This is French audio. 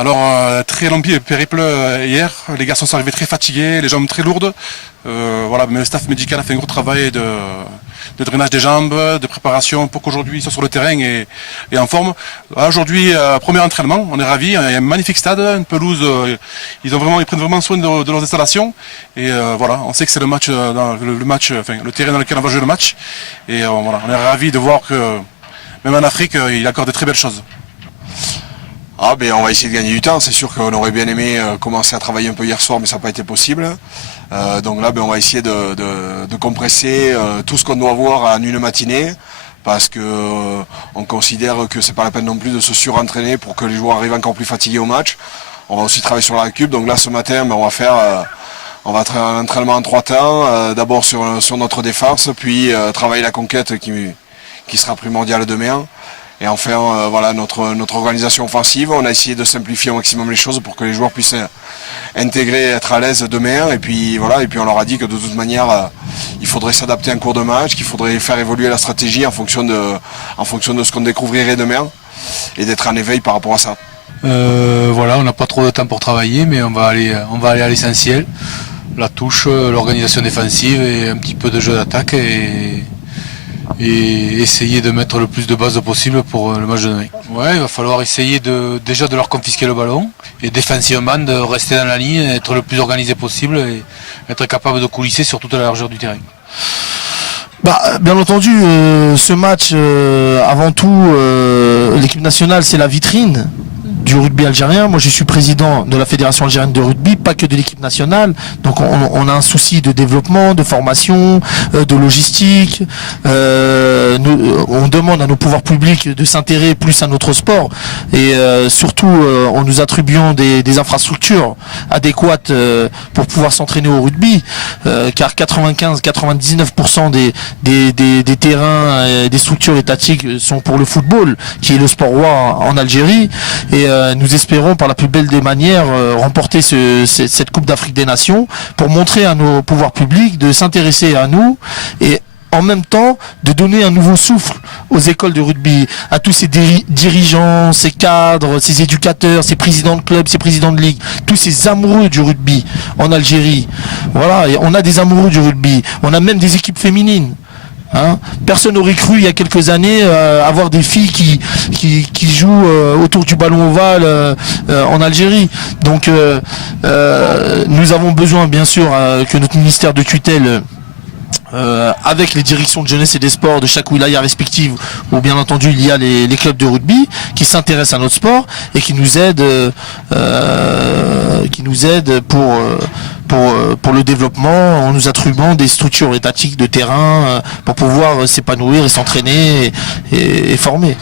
Alors, très long périple hier. Les garçons sont arrivés très fatigués, les jambes très lourdes. Voilà, mais le staff médical a fait un gros travail de drainage des jambes, de préparation pour qu'aujourd'hui ils soient sur le terrain et en forme. Aujourd'hui, premier entraînement, on est ravis. Il y a un magnifique stade, une pelouse. Ils prennent vraiment soin de leurs installations. Et voilà, on sait que c'est le match, le terrain dans lequel on va jouer le match. Et voilà, on est ravis de voir que même en Afrique, il accorde de très belles choses. On va essayer de gagner du temps. C'est sûr qu'on aurait bien aimé commencer à travailler un peu hier soir, mais ça n'a pas été possible. Donc là, on va essayer de compresser tout ce qu'on doit voir en une matinée, parce que on considère que c'est pas la peine non plus de se surentraîner pour que les joueurs arrivent encore plus fatigués au match. On va aussi travailler sur la récup. Donc là, ce matin, on va faire un entraînement en 3 temps. D'abord sur notre défense, puis travailler la conquête qui sera primordiale demain. Et enfin, voilà notre organisation offensive. On a essayé de simplifier au maximum les choses pour que les joueurs puissent intégrer, être à l'aise demain. Et puis voilà. Et puis on leur a dit que de toute manière, il faudrait s'adapter en cours de match, qu'il faudrait faire évoluer la stratégie en fonction de ce qu'on découvrirait demain, et d'être en éveil par rapport à ça. Voilà, on n'a pas trop de temps pour travailler, mais on va aller à l'essentiel. La touche, l'organisation défensive et un petit peu de jeu d'attaque et essayer de mettre le plus de bases possible pour le match de demain. Ouais, il va falloir essayer déjà de leur confisquer le ballon et défensivement de rester dans la ligne, être le plus organisé possible et être capable de coulisser sur toute la largeur du terrain. Bien entendu, ce match, avant tout, l'équipe nationale, c'est la vitrine du rugby algérien. Moi, je suis président de la Fédération algérienne de rugby, pas que de l'équipe nationale. Donc, on a un souci de développement, de formation, de logistique. On demande à nos pouvoirs publics de s'intéresser plus à notre sport et surtout en nous attribuant des infrastructures adéquates pour pouvoir s'entraîner au rugby, car 95-99% des terrains et des structures étatiques sont pour le football, qui est le sport roi en Algérie. Et nous espérons par la plus belle des manières remporter cette Coupe d'Afrique des Nations pour montrer à nos pouvoirs publics de s'intéresser à nous et en même temps de donner un nouveau souffle aux écoles de rugby, à tous ces dirigeants, ces cadres, ces éducateurs, ces présidents de clubs, ces présidents de ligue, tous ces amoureux du rugby en Algérie. Voilà, et on a des amoureux du rugby, on a même des équipes féminines. Personne n'aurait cru il y a quelques années avoir des filles qui jouent autour du ballon ovale en Algérie. Donc nous avons besoin bien sûr que notre ministère de tutelle avec les directions de jeunesse et des sports de chaque wilaya respective, où bien entendu il y a les clubs de rugby qui s'intéressent à notre sport et qui nous aident pour le développement en nous attribuant des structures étatiques de terrain pour pouvoir s'épanouir et s'entraîner et former.